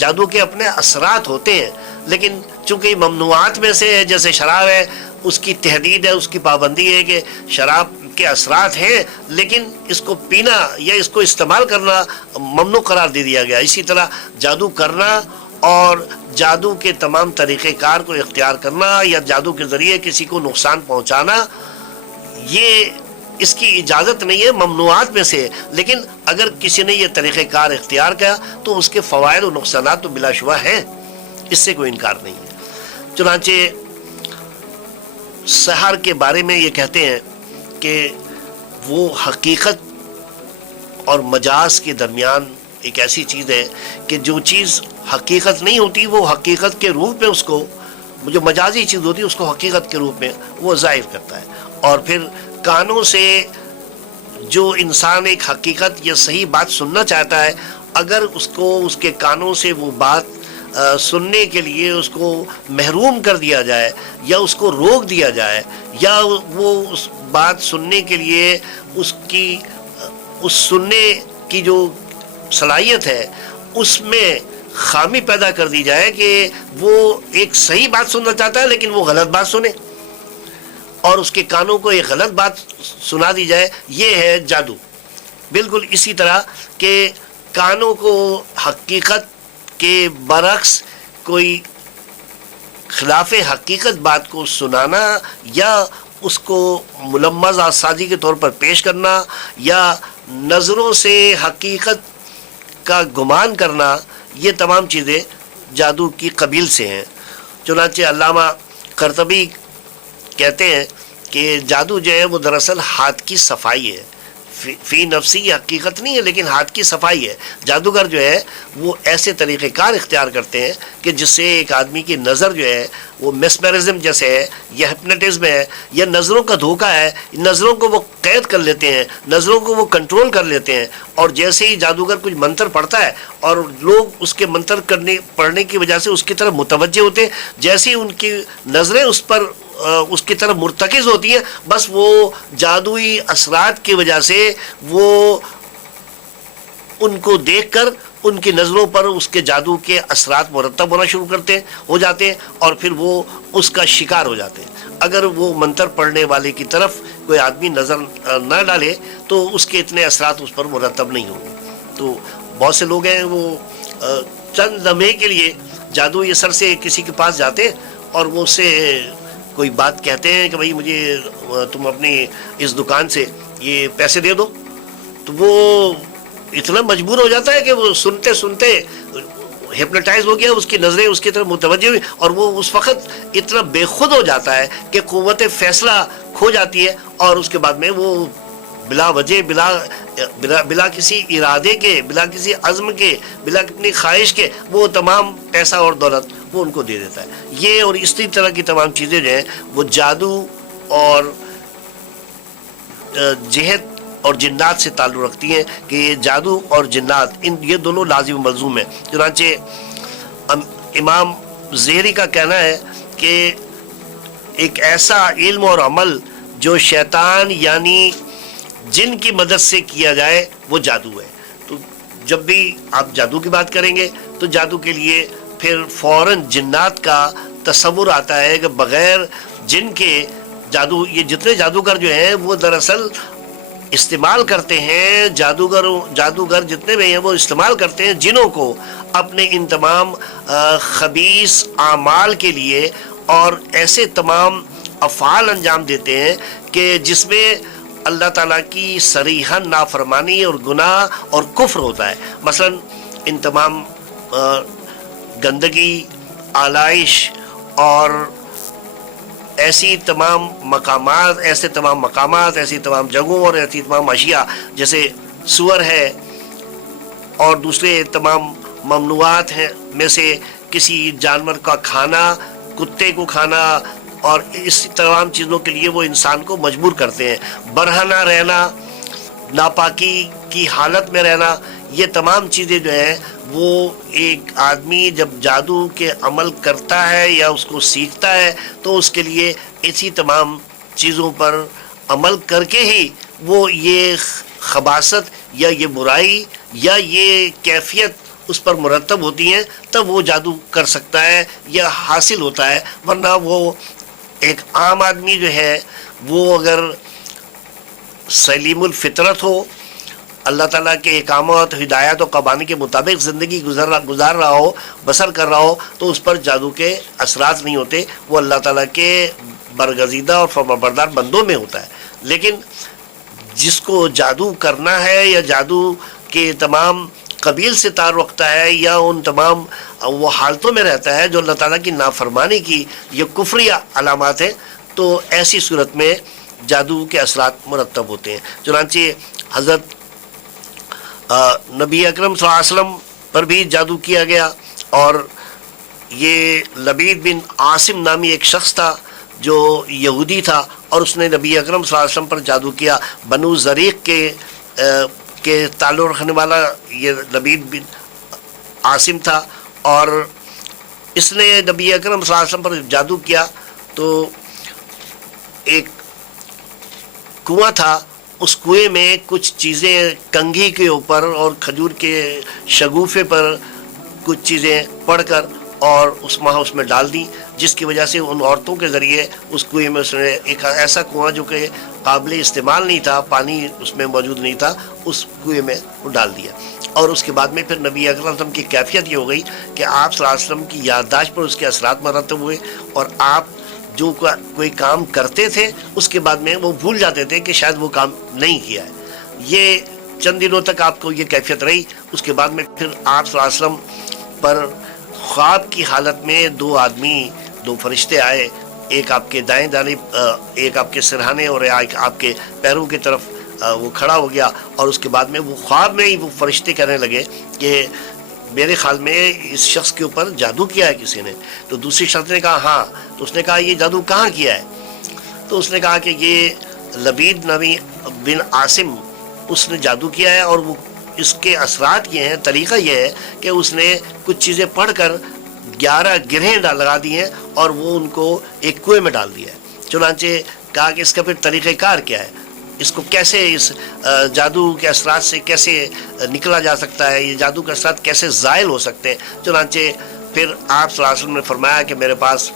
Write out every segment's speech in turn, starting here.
جادو کے اپنے اثرات ہوتے ہیں، لیکن چونکہ ممنوعات میں سے ہے، جیسے شراب ہے، اس کی تحدید ہے، اس کی پابندی ہے کہ شراب کے اثرات ہیں، لیکن اس کو پینا یا اس کو استعمال کرنا ممنوع قرار دے دیا گیا. اسی طرح جادو کرنا اور جادو کے تمام طریقہ کار کو اختیار کرنا یا جادو کے ذریعے کسی کو نقصان پہنچانا، یہ اس کی اجازت نہیں ہے، ممنوعات میں سے. لیکن اگر کسی نے یہ طریقہ کار اختیار کیا تو اس کے فوائد و نقصانات تو بلا شبہ ہیں، اس سے کوئی انکار نہیں ہے. چنانچہ سحر کے بارے میں یہ کہتے ہیں کہ وہ حقیقت اور مجاز کے درمیان ایک ایسی چیز ہے کہ جو چیز حقیقت نہیں ہوتی وہ حقیقت کے روپ میں اس کو، جو مجازی چیز ہوتی ہے اس کو حقیقت کے روپ میں وہ ظاہر کرتا ہے. اور پھر کانوں سے جو انسان ایک حقیقت یا صحیح بات سننا چاہتا ہے، اگر اس کو اس کے کانوں سے وہ بات سننے کے لیے اس کو محروم کر دیا جائے یا اس کو روک دیا جائے، یا وہ اس بات سننے کے لیے اس کی اس سننے کی جو صلاحیت ہے اس میں خامی پیدا کر دی جائے کہ وہ ایک صحیح بات سننا چاہتا ہے لیکن وہ غلط بات سنے، اور اس کے کانوں کو ایک غلط بات سنا دی جائے، یہ ہے جادو. بالکل اسی طرح کہ کانوں کو حقیقت کے برعکس کوئی خلاف حقیقت بات کو سنانا یا اس کو ملمز آسادی کے طور پر پیش کرنا یا نظروں سے حقیقت کا گمان کرنا، یہ تمام چیزیں جادو کی قبیل سے ہیں. چنانچہ علامہ قرطبی کہتے ہیں کہ جادو جو ہے وہ دراصل ہاتھ کی صفائی ہے، فی نفسی یہ حقیقت نہیں ہے لیکن ہاتھ کی صفائی ہے. جادوگر جو ہے وہ ایسے طریقہ کار اختیار کرتے ہیں کہ جس سے ایک آدمی کی نظر جو ہے وہ میسمرزم جیسے ہے یا ہپنوٹزم ہے یا نظروں کا دھوکہ ہے، نظروں کو وہ قید کر لیتے ہیں، نظروں کو وہ کنٹرول کر لیتے ہیں. اور جیسے ہی جادوگر کچھ منتر پڑھتا ہے اور لوگ اس کے منتر پڑھنے کی وجہ سے اس کی طرف متوجہ ہوتے ہیں، جیسے ہی ان کی نظریں اس کی طرف مرتکز ہوتی ہیں، بس وہ جادوئی اثرات کی وجہ سے وہ ان کو دیکھ کر ان کی نظروں پر اس کے جادو کے اثرات مرتب ہونا شروع ہو جاتے ہیں اور پھر وہ اس کا شکار ہو جاتے ہیں. اگر وہ منتر پڑھنے والے کی طرف کوئی آدمی نظر نہ ڈالے تو اس کے اتنے اثرات اس پر مرتب نہیں ہوں گے. تو بہت سے لوگ ہیں وہ چند لمحے کے لیے جادوئی اثر سے کسی کے پاس جاتے ہیں اور وہ اس سے کوئی بات کہتے ہیں کہ بھائی مجھے تم اپنی اس دکان سے یہ پیسے دے دو، تو وہ اتنا مجبور ہو جاتا ہے کہ وہ سنتے سنتے ہپنوٹائز ہو گیا، اس کی نظریں اس کی طرف متوجہ ہوئی اور وہ اس وقت اتنا بے خود ہو جاتا ہے کہ قوت فیصلہ کھو جاتی ہے، اور اس کے بعد میں وہ بلا وجہ بلا کسی ارادے کے، بلا کسی عزم کے، بلا اپنی خواہش کے وہ تمام پیسہ اور دولت وہ ان کو دے دیتا ہے. یہ اور اسی طرح کی تمام چیزیں جو ہیں وہ جادو اور جہت اور جنات سے تعلق رکھتی ہیں کہ یہ جادو اور جنات یہ دونوں لازم ملزوم ہیں. چنانچہ امام زہری کا کہنا ہے کہ ایک ایسا علم اور عمل جو شیطان یعنی جن کی مدد سے کیا جائے وہ جادو ہے. تو جب بھی آپ جادو کی بات کریں گے تو جادو کے لیے پھر فوراً جنات کا تصور آتا ہے کہ بغیر جن کے جادو، یہ جتنے جادوگر جو ہیں وہ دراصل استعمال کرتے ہیں، جادوگر جتنے بھی ہیں وہ استعمال کرتے ہیں جنوں کو اپنے ان تمام خبیث اعمال کے لیے، اور ایسے تمام افعال انجام دیتے ہیں کہ جس میں اللہ تعالیٰ کی صریحاً نافرمانی اور گناہ اور کفر ہوتا ہے. مثلا ان تمام گندگی، آلائش اور ایسی تمام مقامات، ایسی تمام جگہوں اور ایسی تمام اشیاء جیسے سور ہے اور دوسرے تمام ممنوعات ہیں میں سے کسی جانور کا کھانا، کتے کو کھانا، اور اس تمام چیزوں کے لیے وہ انسان کو مجبور کرتے ہیں. برہنہ رہنا، ناپاکی کی حالت میں رہنا، یہ تمام چیزیں جو ہیں وہ ایک آدمی جب جادو کے عمل کرتا ہے یا اس کو سیکھتا ہے تو اس کے لیے اسی تمام چیزوں پر عمل کر کے ہی وہ یہ خباثت یا یہ برائی یا یہ کیفیت اس پر مرتب ہوتی ہیں تب وہ جادو کر سکتا ہے یا حاصل ہوتا ہے، ورنہ وہ ایک عام آدمی جو ہے وہ اگر سلیم الفطرت ہو، اللہ تعالیٰ کے احکامات ہدایات و قوانین کے مطابق زندگی گزار رہا ہو، بسر کر رہا ہو، تو اس پر جادو کے اثرات نہیں ہوتے، وہ اللہ تعالیٰ کے برگزیدہ اور فرمانبردار بندوں میں ہوتا ہے۔ لیکن جس کو جادو کرنا ہے یا جادو کے تمام قبیل سے تعلق رکھتا ہے یا ان تمام وہ حالتوں میں رہتا ہے جو اللہ تعالیٰ کی نافرمانی کی یہ کفری علامات ہیں، تو ایسی صورت میں جادو کے اثرات مرتب ہوتے ہیں۔ چنانچہ حضرت نبی اکرم صلی اللہ علیہ وسلم پر بھی جادو کیا گیا، اور یہ لبید بن عاصم نامی ایک شخص تھا جو یہودی تھا، اور اس نے نبی اکرم صلی اللہ علیہ وسلم پر جادو کیا۔ بنو زریق کے تعلق رکھنے والا یہ لبید بن عاصم تھا، اور اس نے نبی اکرم صلی اللہ علیہ وسلم پر جادو کیا تو ایک کنواں تھا، اس کنویں میں کچھ چیزیں کنگھی کے اوپر اور کھجور کے شگوفے پر کچھ چیزیں پڑھ کر اور اس میں ڈال دی، جس کی وجہ سے ان عورتوں کے ذریعے اس کنویں میں اس نے ایک ایسا کنواں جو کہ قابل استعمال نہیں تھا، پانی اس میں موجود نہیں تھا، اس کنویں میں وہ ڈال دیا۔ اور اس کے بعد میں پھر نبی اکرم صلی اللہ علیہ وسلم کی کیفیت یہ ہو گئی کہ آپ صلی اللہ علیہ وسلم کی یادداشت پر اس کے اثرات مرتب ہوئے، اور آپ جو کوئی کام کرتے تھے اس کے بعد میں وہ بھول جاتے تھے کہ شاید وہ کام نہیں کیا ہے۔ یہ چند دنوں تک آپ کو یہ کیفیت رہی۔ اس کے بعد میں پھر آپ صلی اللہ علیہ وسلم پر خواب کی حالت میں دو فرشتے آئے، ایک آپ کے دائیں جانب، ایک آپ کے سرہانے اور ایک آپ کے پیروں کی طرف وہ کھڑا ہو گیا، اور اس کے بعد میں وہ خواب میں ہی وہ فرشتے کہنے لگے کہ میرے خیال میں اس شخص کے اوپر جادو کیا ہے کسی نے۔ تو دوسری شخص نے کہا ہاں، تو اس نے کہا یہ جادو کہاں کیا ہے؟ تو اس نے کہا کہ یہ لبید نبی بن عاصم اس نے جادو کیا ہے، اور وہ اس کے اثرات یہ ہیں، طریقہ یہ ہے کہ اس نے کچھ چیزیں پڑھ کر 11 گرہیں لگا دی ہیں اور وہ ان کو ایک کنویں میں ڈال دیا ہے۔ چنانچہ کہا کہ اس کا پھر طریقہ کار کیا ہے، اس کو کیسے اس جادو کے اثرات سے کیسے نکلا جا سکتا ہے، یہ جادو کے اثرات کیسے زائل ہو سکتے ہیں۔ چنانچہ پھر آپ صلی اللہ علیہ وسلم نے فرمایا کہ میرے پاس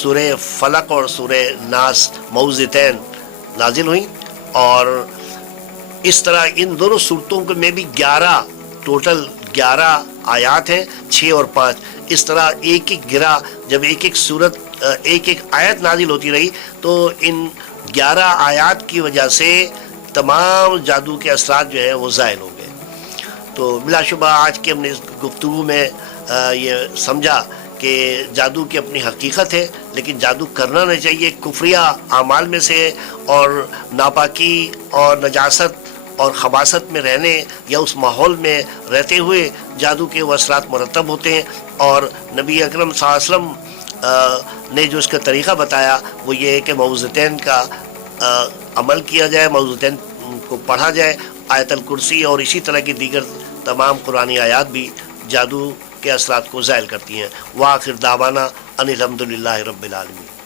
سورہ فلق اور سورہ ناس موعظتین نازل ہوئیں، اور اس طرح ان دونوں صورتوں میں بھی 11 آیات ہیں، 6 اور 5۔ اس طرح ایک ایک گرہ، جب ایک ایک صورت ایک ایک آیت نازل ہوتی رہی تو ان 11 آیات کی وجہ سے تمام جادو کے اثرات جو ہیں وہ زائل ہو گئے۔ تو بلا شبہ آج کے ہم نے اس گفتگو میں یہ سمجھا کہ جادو کی اپنی حقیقت ہے، لیکن جادو کرنا نہیں چاہیے، کفریہ اعمال میں سے، اور ناپاکی اور نجاست اور خباثت میں رہنے یا اس ماحول میں رہتے ہوئے جادو کے وہ اثرات مرتب ہوتے ہیں۔ اور نبی اکرم صلی اللہ علیہ وسلم نے جو اس کا طریقہ بتایا وہ یہ ہے کہ موعظتین کا عمل کیا جائے، موعظتین کو پڑھا جائے، آیت الکرسی اور اسی طرح کی دیگر تمام قرآنی آیات بھی جادو کے اثرات کو زائل کرتی ہیں۔ وآخر دعوانا ان الحمد للہ رب العالمین۔